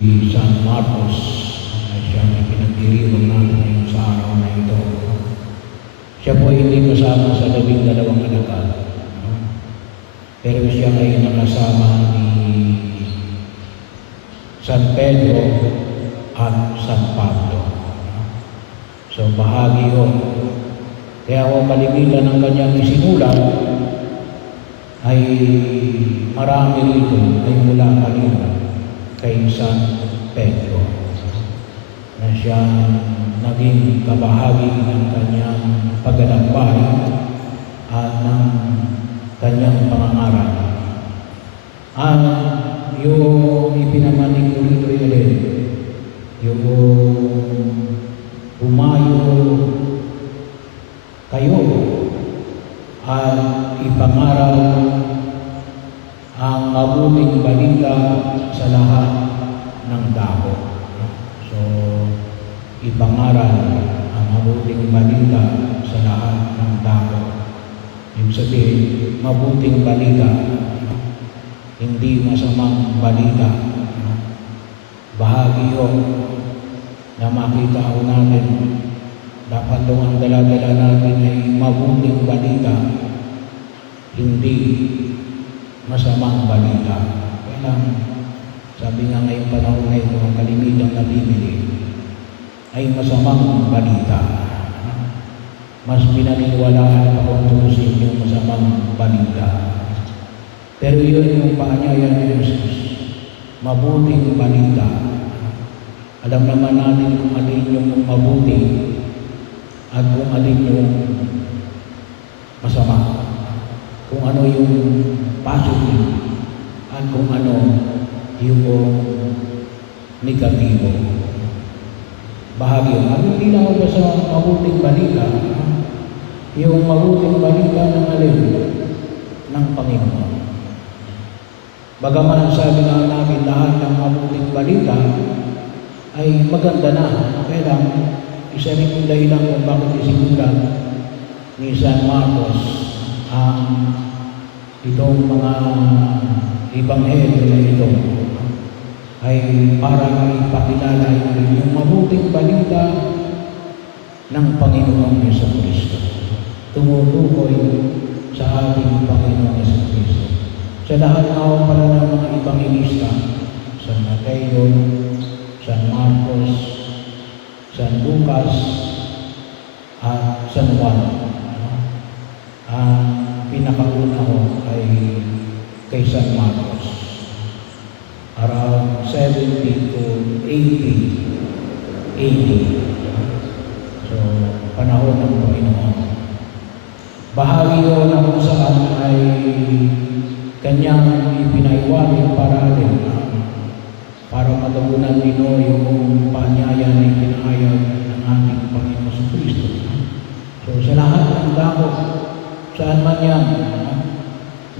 Si San Marcos na siyang ipinagdiriwang natin ngayon sa araw na ito. Siya po hindi kasama sa 12 alagad. Pero siya ay nakasama ni San Pedro at San Pablo. So bahagi yun. Kaya kung kalimitan ng kanyang isinulat, ay marami rito ay mula kanina kay San Pedro na siya naging kabahagi ng kanyang paglalakbay at ng kanyang pangangaral. At yung ipinamanig ko rito yun, yung umayo kayo at ipangaral ang mabuting balita sa lahat ng dako. So, ipangaral ang mabuting balita sa lahat ng dako. Ibig sabihin, mabuting balita, hindi masamang balita. Bahagi yun na makita ko natin, dapat daw ang dala-dala natin ay mabuting balita, hindi masamang balita. Kaya sabi nga ngayong panahon na ito, ang kalimitang nabibili ay masamang balita. Mas pinaniniwalaan akong tusin yung masamang balita. Pero yun yung paanyaya ni Jesus, mabuting balita. Alam naman natin kung alin yung mabuti at kung alin yung masama. Kung ano yung positive at kung ano yung negatibo. Bahagi yun. Ano hindi lang ako sa mabuting balita, yung mabuting balita ng alin ng Panginoon. Bagaman sabi nga namin lahat ng mabuting balita ay maganda na. Kaya lang, isa rin yung dahilan kung bakit isinulat ni San Marcos ang itong mga ebanghelyo na ito ay para ipakilala yung mabuting balita ng Panginoong Jesucristo. Tumutukoy sa ating Panginoong Jesucristo. Sa lahat na pala ng mga ebanghelista, San Mateo, San Marcos, San Lucas, at San Juan. Ang pinakauna ko ay kay San Marcos. Around 70 to 80 AD. So, panahon ng Panginoon. Bahagi yun na kung saan ay kanyang ipinaiwan para rin para matugunan nino yung paanyaya na ipinahayag ng ating Panginoon sa Kristo. So, sa lahat ng dako, saan man yan,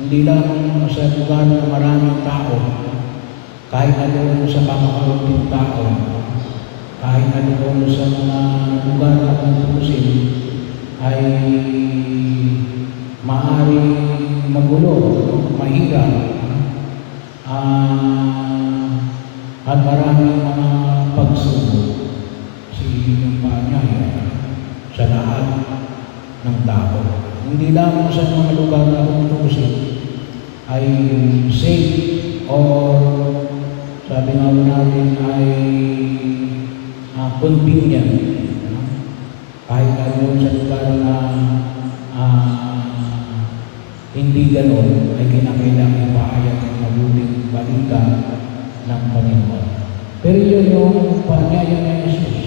hindi lang sa lugar na maraming tao, kahit na doon sa makakaunting tao, kahit na doon sa mga lugar na kumutusin, ay maaaring magulo, mahirap, at maraming mga pagsubok yung paanyaya sa lahat ng tao. Hindi lang sa mga lugar na kumutusin ay safe or sabi nga natin ay convenient. Kahit na yun sa lugar na hindi gano'n ay kinakailangan ipahayag ang mabuting balita ng Panginoon. Pero yun yung paanyaya ng Jesus.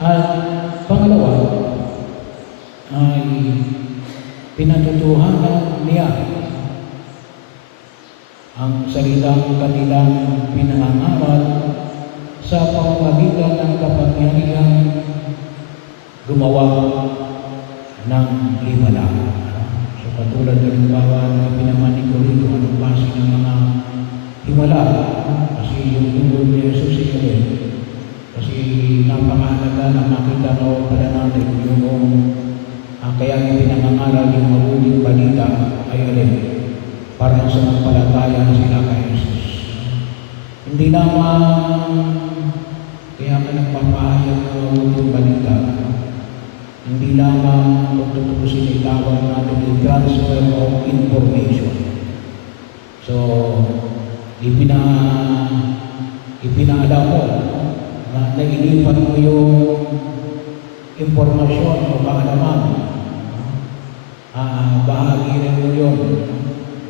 At pangalawa ay pinatutuhanan niya ang salitang kanilang pinangangaral sa pamamagitan ng kapangyarihan gumawa ng himala. So katulad ng halimbawa na pinamanig ko rito, anong klase ng mga himala? Kasi yung tungkol ni Jesus ay kasi napakahalaga na makita ko pala natin yung kaya pinangangaral yung mabuting balita ay alin para sa palataya sila kay Jesus. Hindi lamang kaya ka nagpapahayag ng mabuting balita, hindi lamang kung tutusin itawag natin yung transfer of information. So, ipinaalam mo na nailipat mo yung impormasyon o kaalaman. Bahagi rin mo yun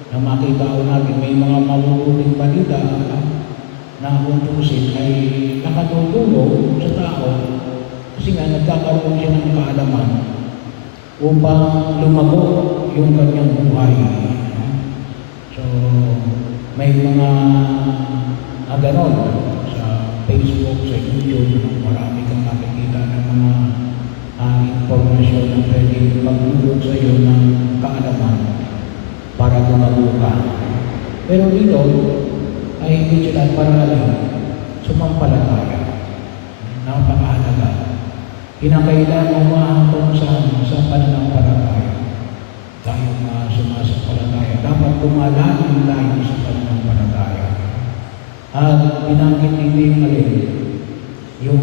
na makita ko natin may mga mabubuting balita na kung tutusin ay nakatutulong sa tao kasi nga nagkakaroon siya ng kaalaman upang lumago yung kanyang buhay. So, may mga ganon sa Facebook, sa YouTube, marami kang nakikita ng mga informasyon na pwede magdulog sa iyo ng kaalaman para lumago ka. Pero dito ay hindi sila paralin sumampalataya. Napakahalaga. Kinakailangan umahantong sa pananampalataya. Tayo mga sumasampalataya. Dapat lumalalim tayo sa pananampalataya. At binanggit dito yung yung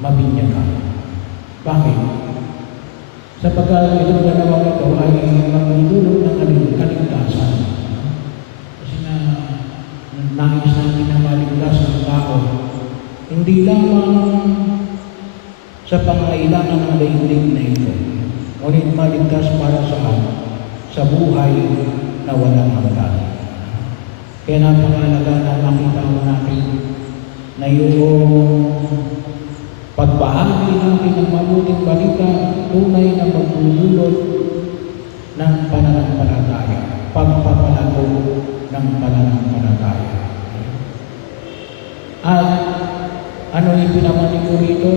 mabinyagan. Bakit? Sapagkat itong dalawang ito ay magdudulot ng kaligtasan. Kasi nais natin na maligtas ang tao. Hindi lamang sa pangailangan ng daigdig na ito, ngunit maligtas para saan? Sa buhay na walang hanggan. Kaya napakahalaga na makita mo natin na yung pagbahagi natin ng mabuting balita, tunay na magdudulot ng pananampalataya, pagpapalago ng pananampalataya. At ano yung pinamani ko rito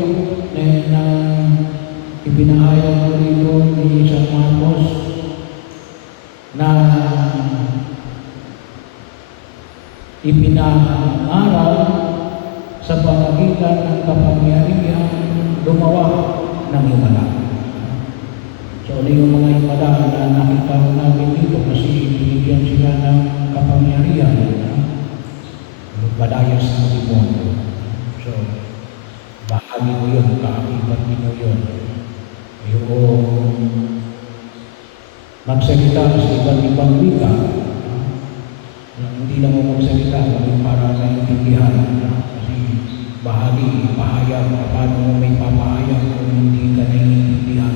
na ipinahayag ko rito ni San Marcos na ipinangaral sa pamagitan ng kapangyarihan gumawa ng himala. So, ano yung mga himala na nakita namin dito kasi binigyan sila ng kapangyarihan, balayas ng demonyo. So, bahagi mo yun, kaakibat mo yun. Yung magsalita sa iba't ibang wika, hindi lang mo magsalita, maging para naiintindihan. Kasi bahagi, pahayag, paano mo may papahayag kung hindi ka naiintindihan.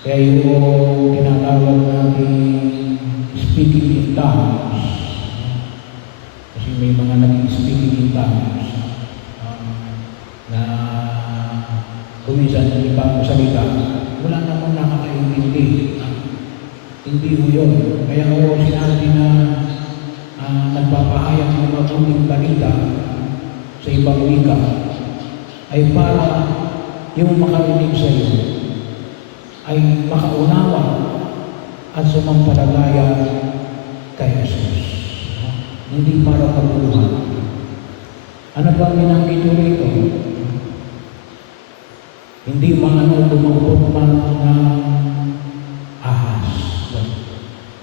Kaya yung tinatawag natin speaking in tongues. Kasi may mga naging speaking in tongues na kuminsan ibang salita, wala namang nakakaintindi. Hindi mo yun. Kaya ako sinabi na nagpapahayag ng mabuting balita sa ibang wika ay para yung makarinig sa iyo ay makaunawa at sumampalataya kay Jesus. Hindi para paguluhan. Ano ba binanggit ko rito? Hindi maano lumabot man na ahas.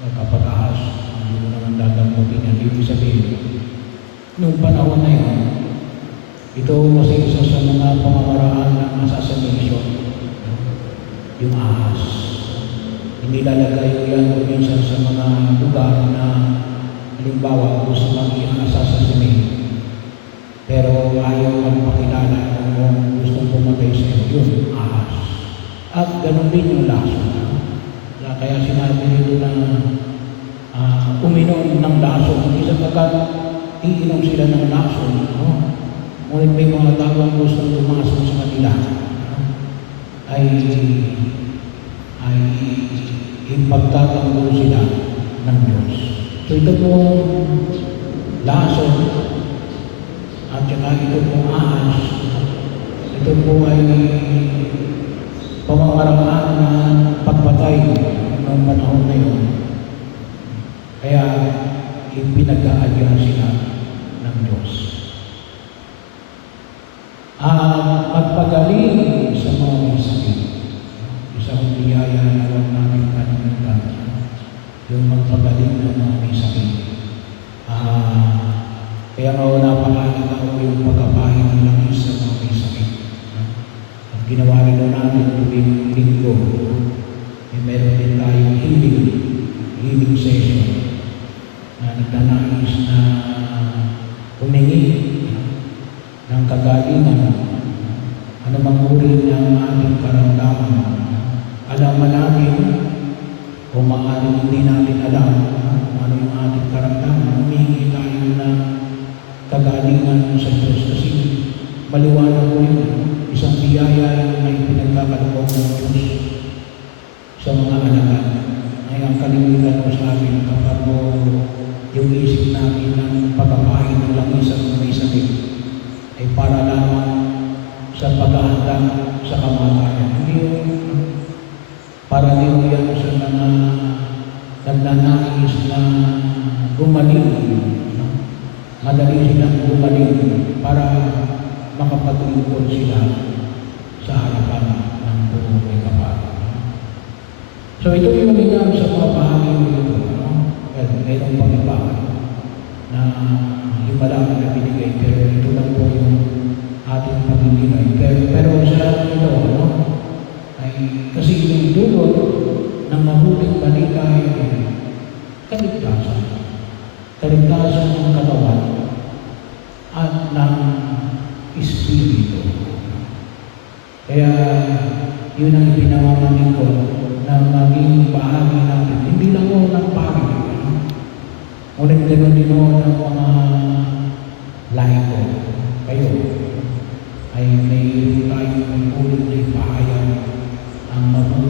Kapag ahas, hindi mo naman dadamutin yan. Ibig sabihin, noong panahon na yun, ito kasi isa sa mga pamamaraan ng assassination, yung ahas. Inilalagay yan minsan sa mga lugar na halimbawa gusto lang i-assassinate. Pero ayaw magpakilala kung gustong pumatay sa iyo, yun, ahas. At ganun din yung laso. Kaya sinabi nito na uminom ng laso. Hindi sapagkat iinom sila ng laso. Ngunit may mga taong gustong pumasok sa kanila ay ipagtatanggol sila ng Diyos. So ito po laso at saka ito po ahas. Ito po ay pamamaraan na pagpatay ng panahon na yun. Kaya pinag-aadyan sila ng Diyos. Magpagaling sa mga may sakit. Isang biyaya na huwag namin kalimutan. Yung magpagaling ng mga may sakit. Kaya nga napakalaga ko yung pagkapahin ng langis sa mga may sakit. At ginawa rin namin tuwing linggo. Meron din tayong healing session na nagdanais na humingi ng kagalingan, anumang uri ng ating karamdaman. Alaman natin o maaaring hindi natin alam kung ano yung ating karamdaman. Humingi tayo ng kagalingan sa Diyos kasi maliwanag ko yun. Isang biyaya yung may pinagkakaloob ng Diyos sa mga alagad. Ay ang kalimutan ko sa amin kapag yung isip natin ng pagkapahin ng langis sa mga may sakit ay para lamang sa paghahanda sa kamatayan. Hindi yung para din yan sa mga nagnanais na gumaling. Madali silang gumaling para makapaglingkod sila sa harapan ng buong may kapal. So ito yung ilan sa mga bahagi nito. Mayroong pang iba na himala na binigay, pero ito lang po yung ating pamimigay. Pero sa lahat ito, ay kasi yung dulot ng mabuting balita ay kaligtasan. Kaligtasan ng katawan at ng espiritu. Kaya yun ang pinamamanin ko na maging bahagi natin. Hindi lang mo ng pari. Ngunit gano'n din mo ng mga laiko. Kayo ay may tayong ulit na ipahayag ang mabuti